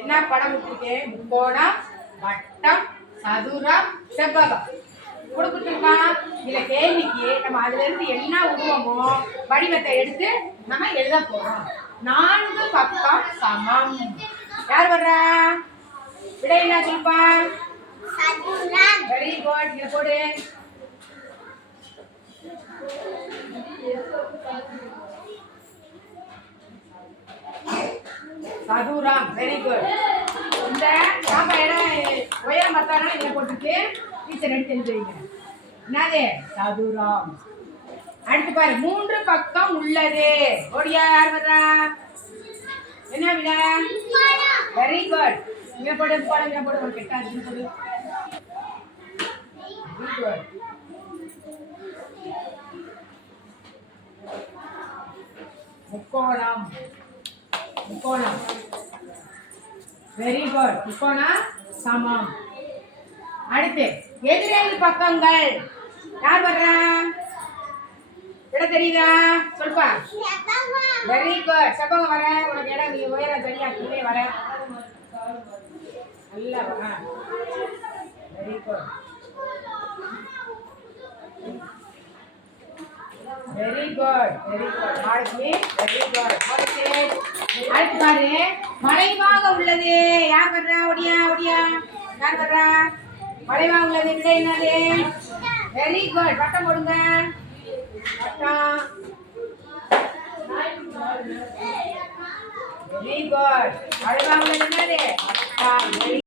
என்ன படம் கொடுத்துருக்கேன்? முக்கோணம், வட்டம், சதுரம், செவ்வகம் கொடுத்துருக்கான். இதுல கேள்விக்கு நம்ம அதுல இருந்து என்ன உருவமோ வடிவத்தை எடுத்து நம்ம எழுத போறோம். 4 பக்கம் சமம். யார் வர்றா? விடை என்ன சொல்லுப்பா? Very good. இங்க போடு. சதுரம். Very good. இந்த பாப்பா இடம் உயரம் பார்த்தானா இங்க போட்டுட்டு டீச்சர் எடுத்து எழுதுவீங்க. என்னது? சதுரம். அடுத்து பாரு, 3 பக்கம் உள்ளது. ஓடியா, யார் வர்றா? என்ன விட? Very good. இங்க போடு, போடுங்க போடு. ஒரு கெட்டாது போடு. Very good. முக்கோணம். முக்கோணம். Very good. முக்கோணம் சமம். அடுத்து எதிரெதிர் பக்கங்கள். யார் வர்றா? இடம் தெரியுதா? சொல்லுப்பா. Very good. செவ்வகம் வர. உனக்கு இடம் நீ உயரம் சரியா கீழே வர. நல்லா வர. Very good. Very good. Very good. மாடலி. Very good. அடுத்து பாரு, மலைவாக உள்ளது. யார் வர்றா? ஒடியா ஒடியா. யார் வர்றா? மலைவாக உள்ளது. விடை என்னது? Very good. வட்டம் போடுங்க. வட்டம். Very good. மலைவாக உள்ளது என்னது? வட்டம்.